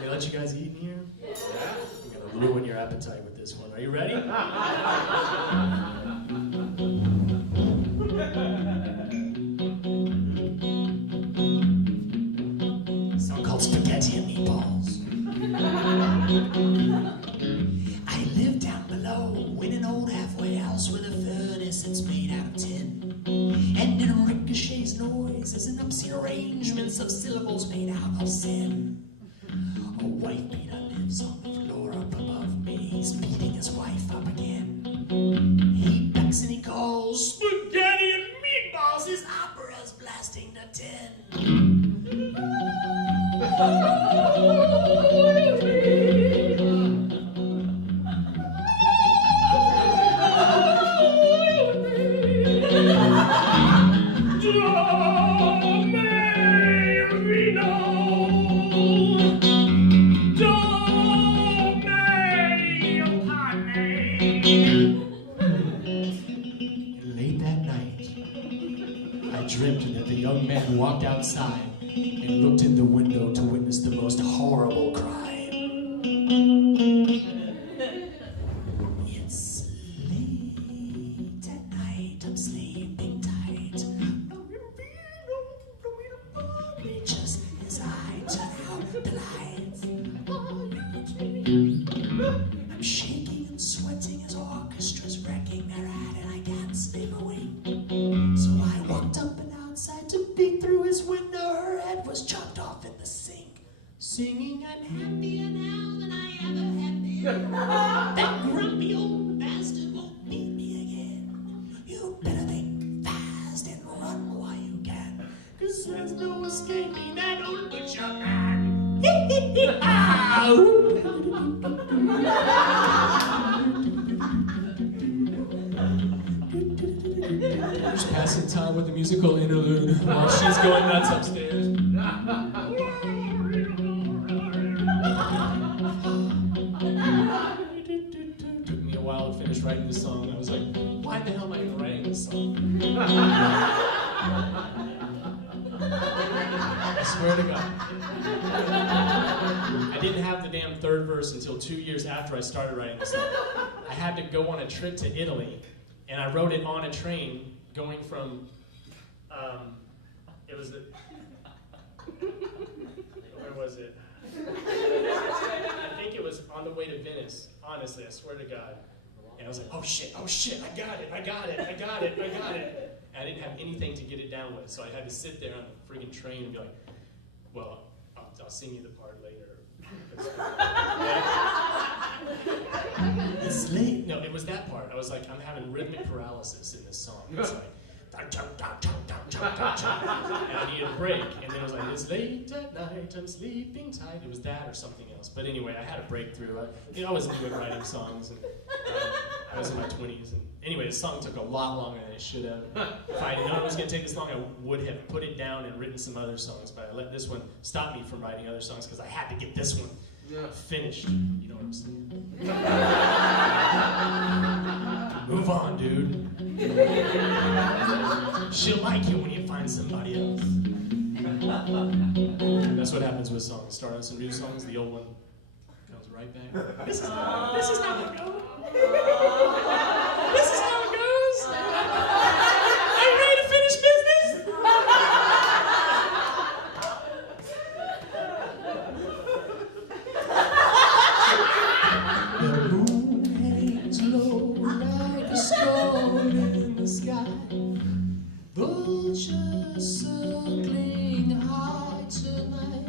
They let you guys eat in here? Yeah. I'm gonna ruin your appetite with this one. Are you ready? A song called Spaghetti and Meatballs. I live down below in an old halfway house with a furnace that's made out of tin. And it ricochets noises and upsy arrangements of syllables made out of sin. A white beater lives on the floor up above me. He's beating his wife up again. He ducks and he calls, Spaghetti and Meatballs! His opera's blasting to 10. Dreamt that the young man walked outside and looked in the window to witness the most horrible crime. It's late at night, I'm sleeping tight. Just as I turn out the lights. I'm shaking and sweating as orchestra's wrecking their ad and I can't sleep a wink. So I walked up and outside to peek through his window. Her head was chopped off in the sink, singing, I'm happier now than I ever have been. That grumpy old bastard won't meet me again. You better think fast and run while you can, 'cause there's no escaping that old butcher man. Just passing time with the musical interlude while she's going nuts upstairs. Took me a while to finish writing this song. I was like, why the hell am I even writing this song? I swear to God. I didn't have the damn third verse until 2 years after I started writing this song. I had to go on a trip to Italy, and I wrote it on a train going from, where was it? I think it was on the way to Venice, honestly, I swear to God. And I was like, oh shit, I got it. And I didn't have anything to get it down with, so I had to sit there on the friggin' train and be like, well, I'll sing you the part later. It's late. No, it was that part. I was like, I'm having rhythmic paralysis in this song. It's like, and I needed a break. And then it was like, it's late at night, I'm sleeping tight. It was that or something else. But anyway, I had a breakthrough. I was good writing songs, and I was in my 20s. And anyway, the song took a lot longer than it should have. If I had known it was going to take this long, I would have put it down and written some other songs. But I let this one stop me from writing other songs because I had to get this one finished. You know what I'm saying? Move on, dude. She'll like you when you find somebody else. That's what happens with songs. Start on some new songs, the old one comes right back. This is how it goes. This is how it goes. Are you ready to finish business? The moon hangs low like a storm in the sky. Vultures circling high tonight.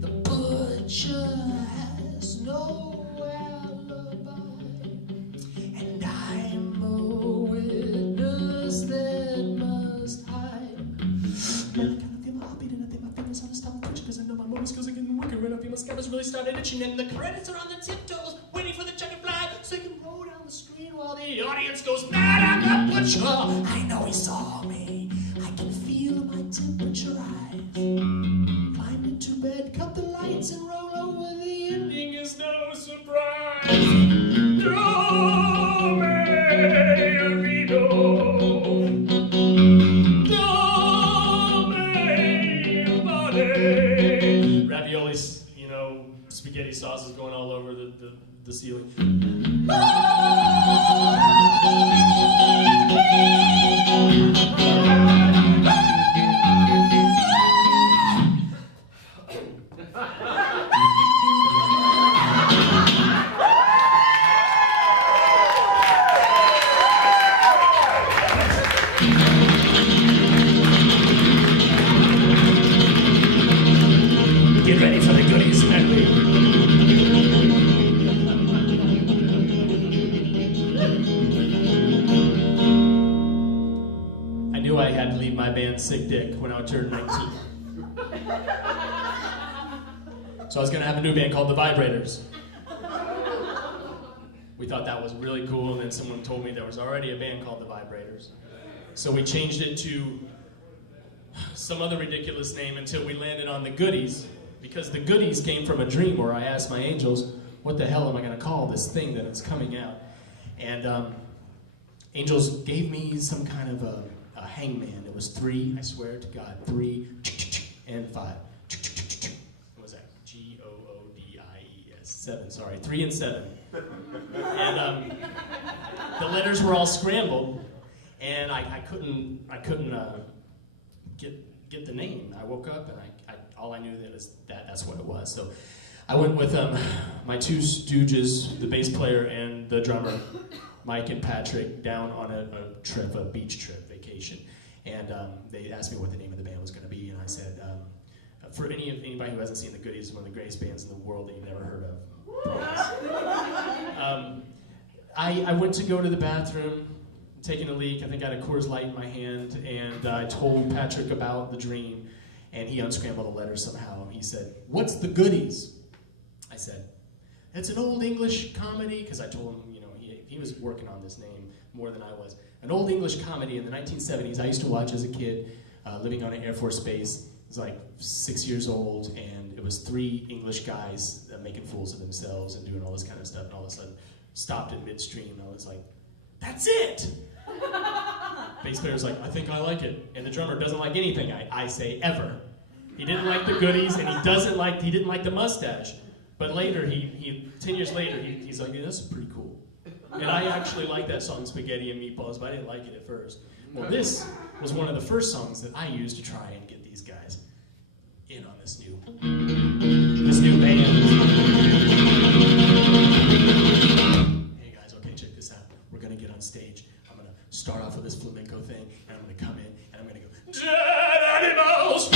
The butcher has no alibi, and I'm a witness that must hide. Man, I kinda feel my heartbeat and I think my fingers ought to stop twitching, 'cause I know my motor skills are getting wicked. Right, I feel my scabbards really started itching, and the credits are on the tiptoes, waiting for the checkered flag so they can roll down the screen while the audience goes mad at the butcher. I know he saw me. I can feel my temperature rise. Climbed into bed, cut the lights, and roll over. The ending is no surprise. Raviolis, you know, know, spaghetti sauce is going all over the ceiling. Get ready for the goodies, medley. I knew I had to leave my band Sick Dick when I turned 19. So I was going to have a new band called The Vibrators. We thought that was really cool, and then someone told me there was already a band called The Vibrators. So we changed it to some other ridiculous name until we landed on The Goodies, because The Goodies came from a dream where I asked my angels, what the hell am I going to call this thing that is coming out? And angels gave me some kind of a hangman. It was 3, I swear to God, 3 and 5. What was that? G-O-O-D-I-E-S. 7, sorry. 3 and 7. And the letters were all scrambled, and I couldn't get the name. I woke up and all I knew that's what it was. So I went with my 2 stooges, the bass player and the drummer, Mike and Patrick, down on a beach trip, vacation. And they asked me what the name of the band was going to be, and I said, for anybody who hasn't seen The Goodies, it's one of the greatest bands in the world that you've never heard of. I went to go to the bathroom, taking a leak. I think I had a Coors Light in my hand, and I told Patrick about the dream, and he unscrambled a letter somehow. He said, "What's The Goodies?" I said, "It's an old English comedy," because I told him, you know, he was working on this name more than I was. An old English comedy in the 1970s I used to watch as a kid, living on an Air Force base. I was like 6 years old, and it was 3 English guys making fools of themselves and doing all this kind of stuff, and all of a sudden stopped in midstream, and I was like, "That's it!" Bass player's like, "I think I like it." And the drummer doesn't like anything I say, ever. He didn't like The Goodies, and he didn't like the mustache. But later, 10 years later, he's like, "Yeah, that's pretty cool." And I actually like that song, Spaghetti and Meatballs, but I didn't like it at first. Well, this was one of the first songs that I used to try and get these guys in on this new band. Hey guys, okay, check this out. We're gonna get on stage. I'm gonna start off with this flamenco thing, and I'm gonna come in, and I'm gonna go, "Dead animals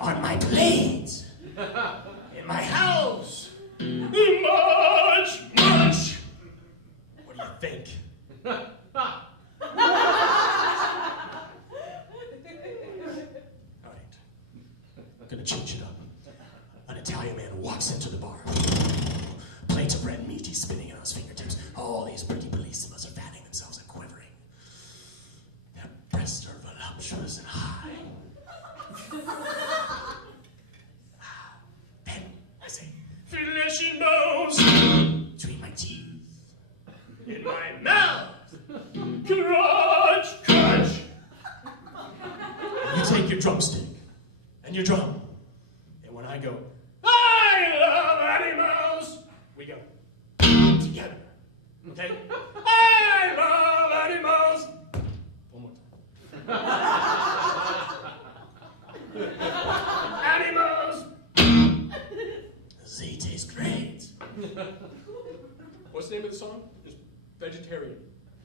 on my plate, in my house, much. What do you think?" Alright, I'm gonna change it up. An Italian man walks into the bar. Plates of red meat, he's spinning it on his fingertips. All these pretty bellissimas are fanning themselves and quivering. Their breasts are voluptuous and high. Then I say, "Flesh and bones between my teeth, in my mouth, crunch, crunch." You take your drumstick and your drum, and when I go, "I love animals," we go together. Okay? "I love animals." One more time. Animals. They taste great. What's the name of the song? Just vegetarian.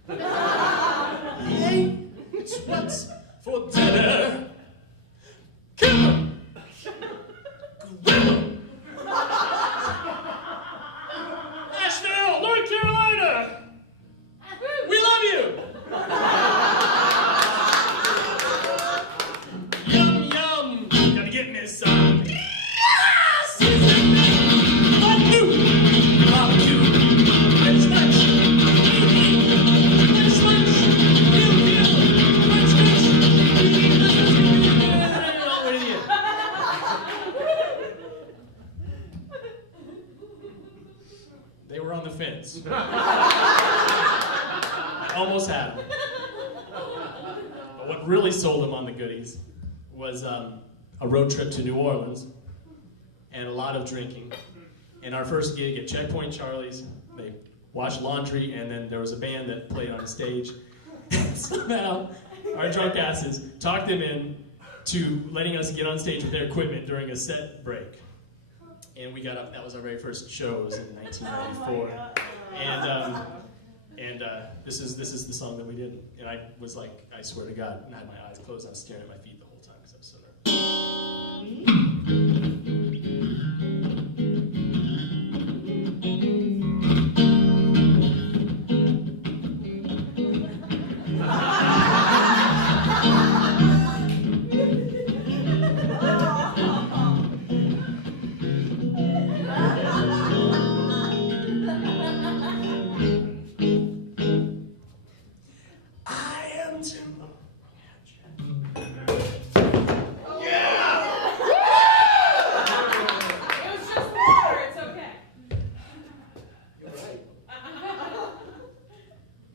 Hey, it's what's for dinner. Kill 'em. Grill 'em. Asheville, North Carolina. We love you. Yum, yum. Gotta get me some. They were on the fence. Almost had them. But what really sold them on The Goodies was a road trip to New Orleans and a lot of drinking. And our first gig at Checkpoint Charlie's, they washed laundry, and then there was a band that played on stage. Somehow, our drunk asses talked them in to letting us get on stage with their equipment during a set break. And we got up. That was our very first show. It was in 1994. And this is the song that we did. And I was like, I swear to God, and I had my eyes closed. I was staring at my feet the whole time because I was so nervous.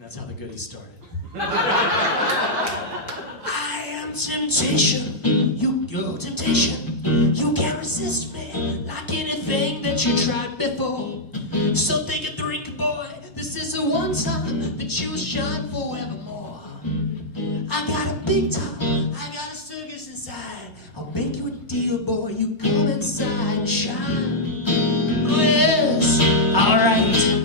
That's how the goodies started. I am temptation, your temptation. You can't resist me like anything that you tried before. So take a drink, boy. This is the one time that you shine forevermore. I got a big top, I got a circus inside. I'll make you a deal, boy. You come inside and shine. Oh yes, alright.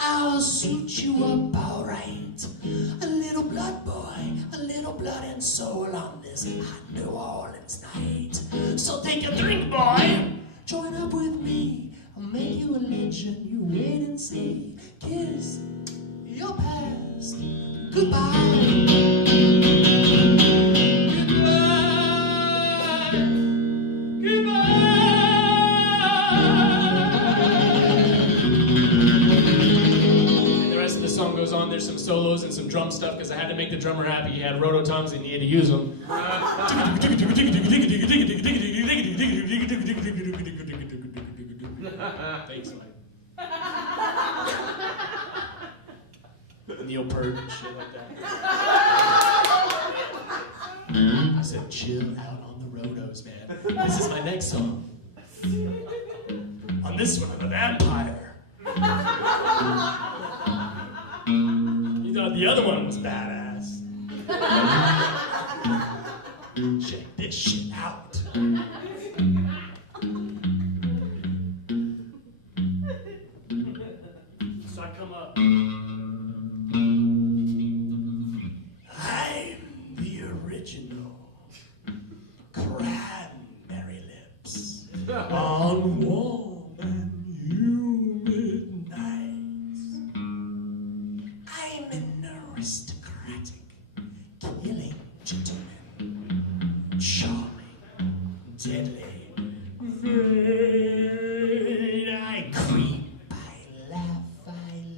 I'll suit you up alright. A little blood, boy, a little blood and soul on this hot New Orleans night. So take a drink, boy, join up with me. I'll make you a legend, you wait and see. Kiss your past goodbye. Goes on. There's some solos and some drum stuff because I had to make the drummer happy. He had rototoms and he had to use them. Thanks, Mike. Neil Peart and shit like that. I said, chill out on the rotos, man. This is my next song. On this one, I'm a vampire. You thought the other one was badass. Check this shit out. So I come up. I'm the original cranberry lips on warm and humid nights. I'm an aristocratic killing gentleman, charming, deadly, vain. I creep, I laugh, I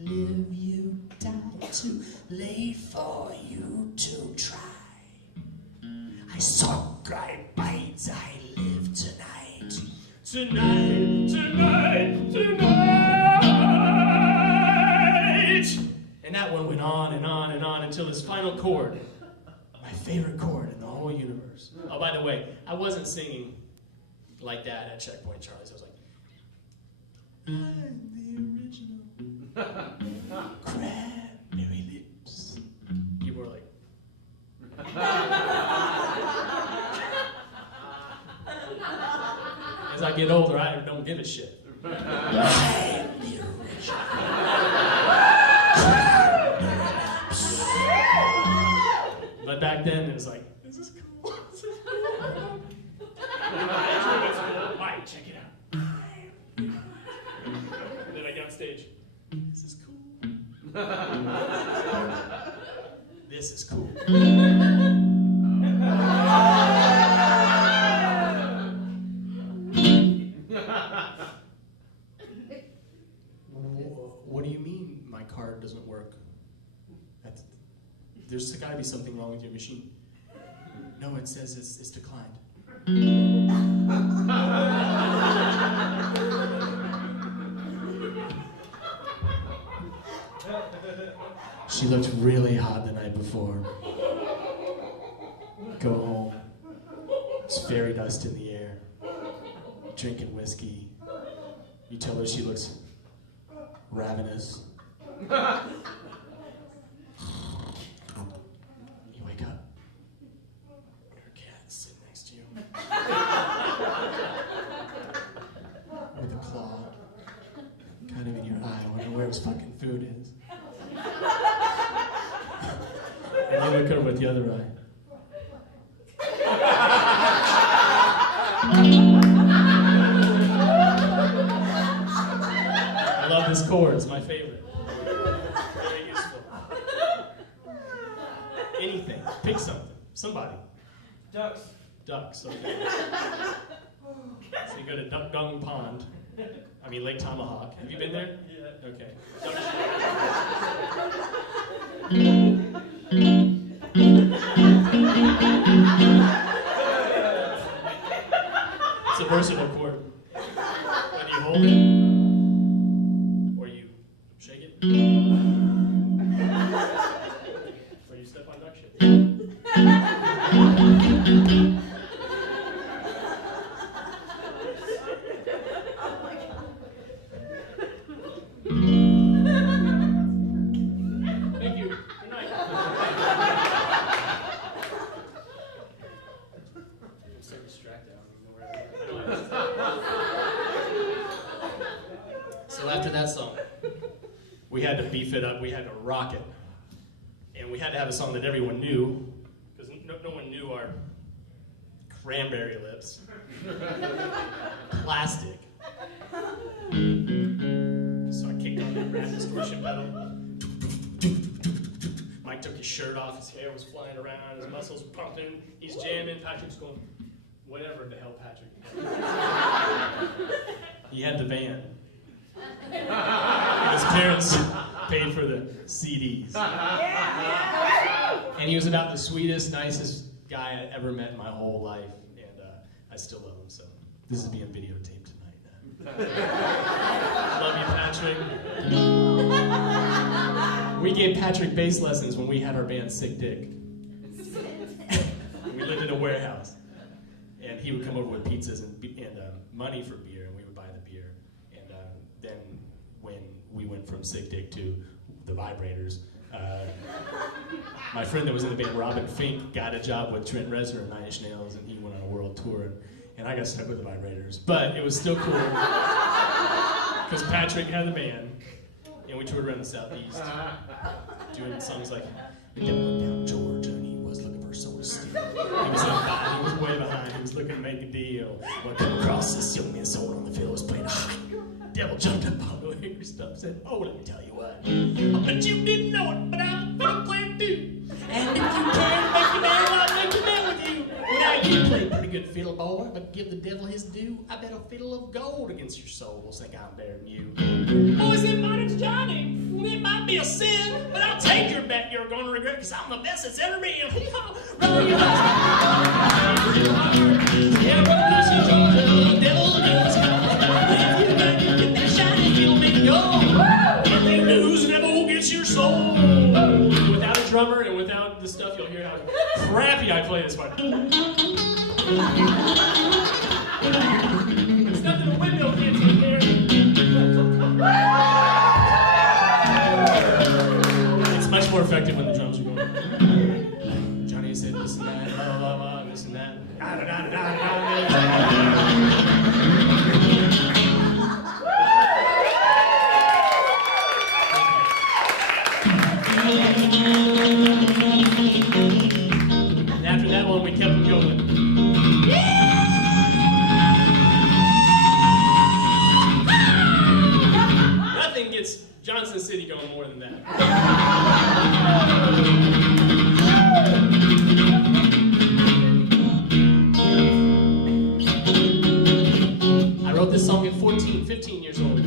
live, you die. Too late for you to try. I suck, I bite, I live tonight. Tonight. And that one went on and on and on until his final chord, my favorite chord in the whole universe. Oh, by the way, I wasn't singing like that at Checkpoint Charlie's. I was like, I'm the original cranberry lips. People were like, as I get older, I don't give a shit. I'm the original. But back then, it was like, this is cool. Mike, check it out. And then I get on stage. This is cool. This is cool. What do you mean my card doesn't work? There's got to be something wrong with your machine. No, it says it's declined. She looked really hot the night before. Go home. There's fairy dust in the air. Drinking whiskey. You tell her she looks ravenous. You wake up. Her cat's sitting next to you. With a claw. Kind of in your eye. I wonder where his fucking food is. And you look at her with the other eye. I love this chord, it's my favorite. Very useful. Anything, pick something, somebody. Ducks. Ducks, okay. So you go to Duck Dung Pond, Lake Tomahawk. Have you been there? Yeah. Okay. It's a versatile chord. When you hold it, or you shake it, or you step on duck shit. Thank you. Good night. I'm so distracted. So after that song, we had to beef it up. We had to rock it. And we had to have a song that everyone knew, because no one knew our Cranberry Lips. Plastic. So I kicked on that rap distortion pedal. Mike took his shirt off, his hair was flying around, his muscles were pumping, he's jamming, Patrick's going, whatever the hell Patrick did. He had the van. And his parents paid for the CDs. And he was about the sweetest, nicest guy I ever met in my whole life, and I still love him, so this is being videotaped tonight. Love you, Patrick. We gave Patrick bass lessons when we had our band Sick Dick. We lived in a warehouse, and he would come over with pizzas and money for beer, and we would buy the beer. And then when we went from Sick Dick to the Vibrators, my friend that was in the band, Robin Fink, got a job with Trent Reznor and Nine Inch Nails, and he went on a world tour, and I got stuck with the Vibrators. But it was still cool, because Patrick had the band, and we toured around the Southeast, doing songs like, "The devil went down Georgia, and he was looking for soda steam. He was way behind, he was looking to make a deal. When I came across this young man sold on the field, was playing high. Devil jumped up on the angry stuff, said, oh, let me tell you what. I bet you didn't know it, but I'm a fiddle player too. And if you can make your man, I'll make your man with you. Well, now you play pretty good fiddle, boy, but give the devil his due. I bet a fiddle of gold against your soul will think I'm better than you. Boys, it might it's Johnny. It might be a sin, but I'll take your bet you're going to regret, because I'm the best that's ever been. Roll your yeah, roll this is all the devil knows how. If you got to get that shiny, you'll make it go. If they lose, the devil gets your soul. Without a drummer and without the stuff, you'll hear how crappy I play this part. It's nothing a window can't take care of. It's much more effective when the drums are going. Johnny said this and that, blah, blah, blah, this and that. Da, da, da, da, da, And after that one, we kept them going. Nothing gets Johnson City going more than that. I wrote this song at 15 years old.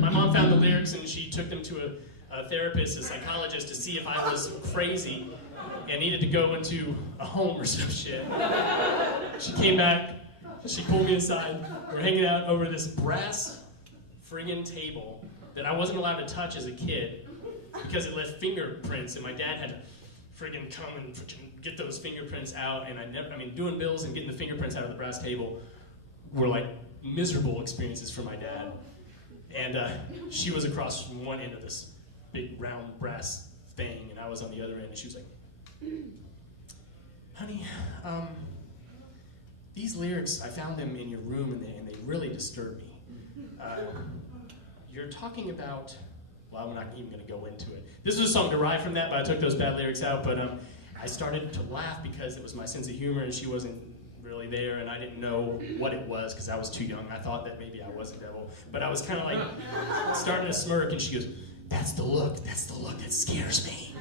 My mom found the lyrics and she took them to a therapist, a psychologist, to see if I was crazy and needed to go into a home or some shit. She came back, she pulled me aside, we're hanging out over this brass friggin' table that I wasn't allowed to touch as a kid. because it left fingerprints, and my dad had to friggin' come and friggin' get those fingerprints out, and doing bills and getting the fingerprints out of the brass table were like miserable experiences for my dad. And she was across from one end of this big round brass thing, and I was on the other end, and she was like, honey, these lyrics, I found them in your room, and they really disturb me. You're talking about, well, I'm not even going to go into it. This was a song derived from that, but I took those bad lyrics out, but I started to laugh because it was my sense of humor, and she wasn't really there, and I didn't know what it was because I was too young. I thought that maybe I was a devil, but I was kind of like starting to smirk, and she goes, that's the look that scares me.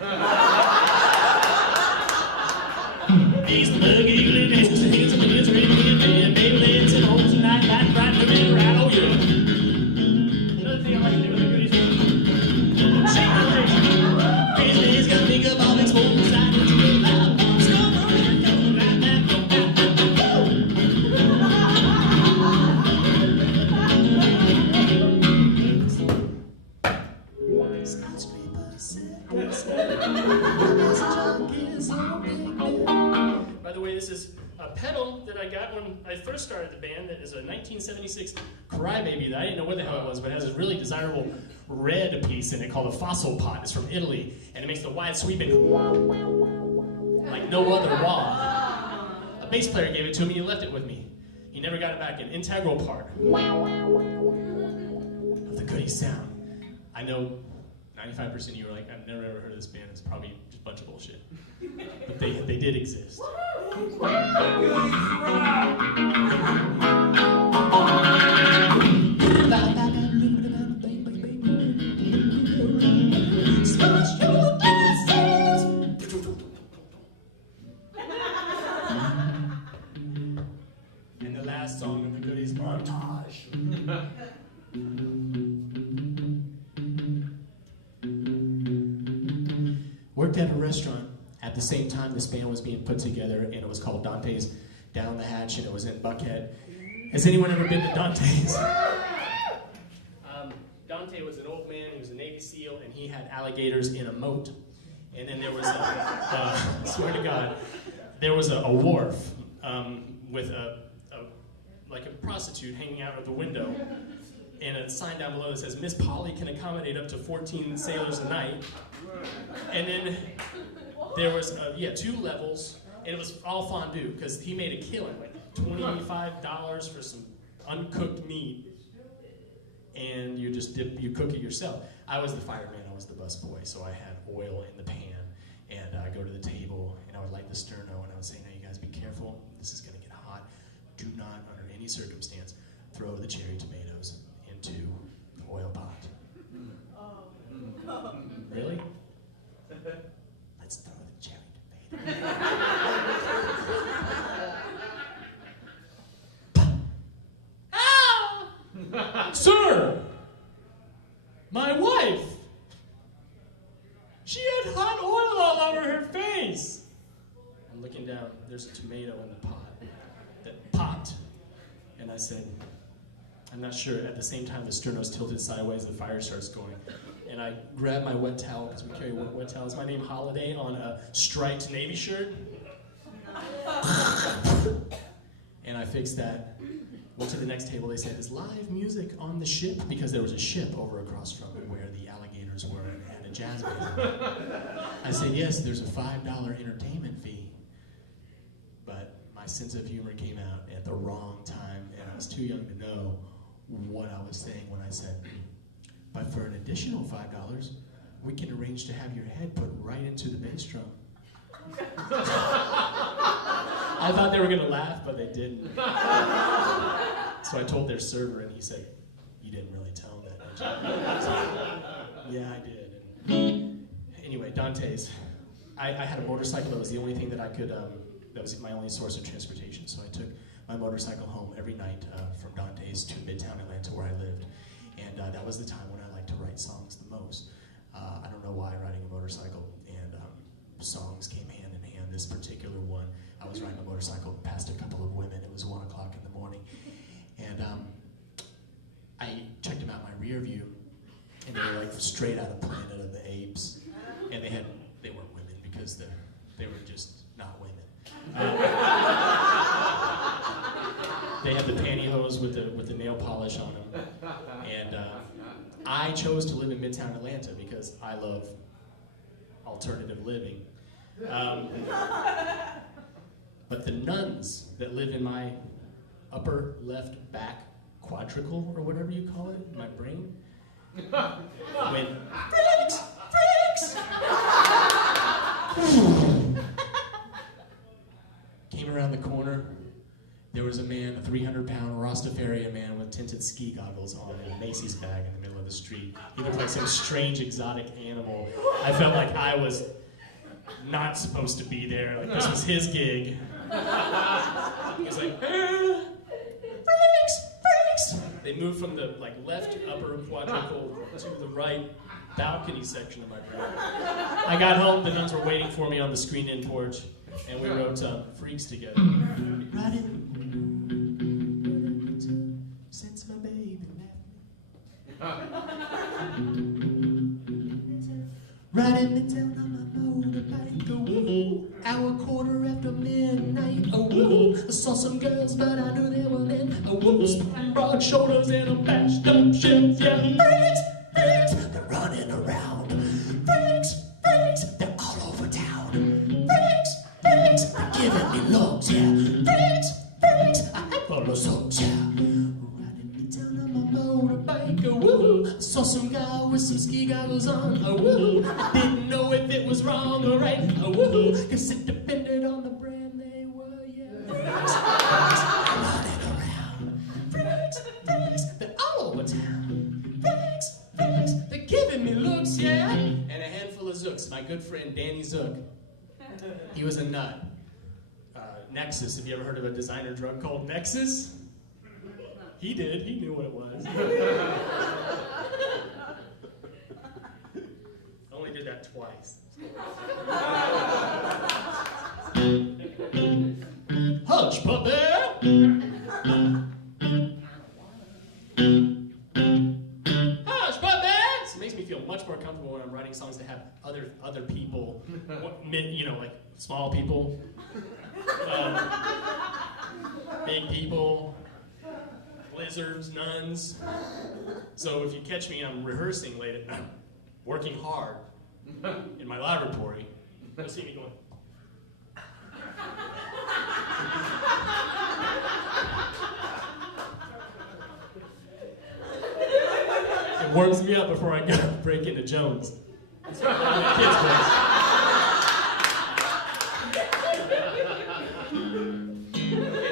These ugly little things and it's really and baby it's an old night light right to me right, oh yeah. Another thing I like to do with the goodies is shake the legs. Crazy days gotta think of all these holes inside that you get loud. By the way, this is a pedal that I got when I first started the band that is a 1976 Crybaby that I didn't know what the hell it was, but it has this really desirable red piece in it called a fossil pot. It's from Italy, and it makes the wide sweeping like no other wah. A bass player gave it to me, he left it with me. He never got it back, an integral part of the goodie sound. I know 95% of you are like, I've never ever heard of this band, it's probably just a bunch of bullshit. But they did exist. And the last song of the goodies, montage. Worked at a restaurant at the same time this band was being put together, and it was called Dante's Down the Hatch, and it was in Buckhead. Has anyone ever been to Dante's? Dante was an old man, he was a Navy SEAL, and he had alligators in a moat. And then there was swear to God, there was a wharf with a prostitute hanging out of the window, and a sign down below that says, Miss Polly can accommodate up to 14 sailors a night. And then there was, 2 levels, and it was all fondue, because he made a killing, like $25 for some uncooked meat, and you cook it yourself. I was the fireman, I was the busboy, so I had oil in the pan, and I go to the table, and I would light the sterno, and I would say, now you guys be careful, this is gonna get hot. Do not, under any circumstance, throw the cherry tomatoes into the oil pot. Really? Let's throw the cherry tomatoes. Ah! Sir! My wife! She had hot oil all over her face! I'm looking down, there's a tomato in the pot that popped. And I said, I'm not sure. At the same time, the sterno's tilted sideways, the fire starts going. And I grab my wet towel, because we carry wet towels. My name Holiday on a striped Navy shirt. And I fixed that. Went to the next table. They said, is live music on the ship? Because there was a ship over across from it where the alligators were and had a jazz band. I said, yes, there's a $5 entertainment fee. But my sense of humor came out at the wrong time, and I was too young to know what I was saying when I said, but for an additional $5, we can arrange to have your head put right into the bass drum. I thought they were going to laugh, but they didn't. So I told their server, and he said, you didn't really tell him that, did you? Yeah, I did. And anyway, Dante's. I had a motorcycle. That was the only thing that I could, that was my only source of transportation. So I took my motorcycle home every night from Dante's to Midtown Atlanta, where I lived. And that was the time when I liked to write songs the most. I don't know why riding a motorcycle and songs came hand in hand. This particular one, I was riding a motorcycle past a couple of women. It was 1 o'clock in the morning. And I checked them out my rear view, and they were like straight out of Planet of the Apes. They had the pantyhose with the nail polish on them. And I chose to live in Midtown Atlanta because I love alternative living. But the nuns that live in my upper left back quadricle, or whatever you call it, in my brain, went, freaks, freaks! Came around the corner, there was a man, a 300-pound Rastafarian man with tinted ski goggles on and a Macy's bag in the middle of the street. He looked like some strange exotic animal. I felt like I was not supposed to be there, like this was his gig. He was like, freaks, freaks! They moved from the left upper quadruple to the right balcony section of my brain. I got home, the nuns were waiting for me on the screened-in porch, and we wrote Freaks together. Since my baby left me. Riding midtown on my motorbike, oh, hour quarter after midnight, oh, I saw some girls, but I knew they were men, oh, spitting broad shoulders and a bashed up shins, yeah, freaks, freaks, they're running around, freaks, freaks, they're all over town, freaks, freaks, they're giving me looks, yeah, freaks, freaks, I have all those hooks, yeah. Motorbike, oh woo! Saw some guy with some ski goggles on, oh woo! I didn't know if it was wrong or right, oh woo! Cause it depended on the brand they were, yeah. Freaks, freaks, running around. Freaks, freaks, they're all over town. Freaks, freaks, they're giving me looks, yeah. And a handful of zooks. My good friend Danny Zook, he was a nut. Nexus, have you ever heard of a designer drug called Nexus? He did. He knew what it was. I only did that twice. Hush, puppy! Hush, puppy! It makes me feel much more comfortable when I'm writing songs that have other people, like small people, big people. Lizards, nuns. So if you catch me, I'm rehearsing late at night, working hard in my laboratory. You'll see me going. It warms me up before I go break into Jones. That's kids' place.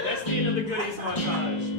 That's the end of the goodies montage.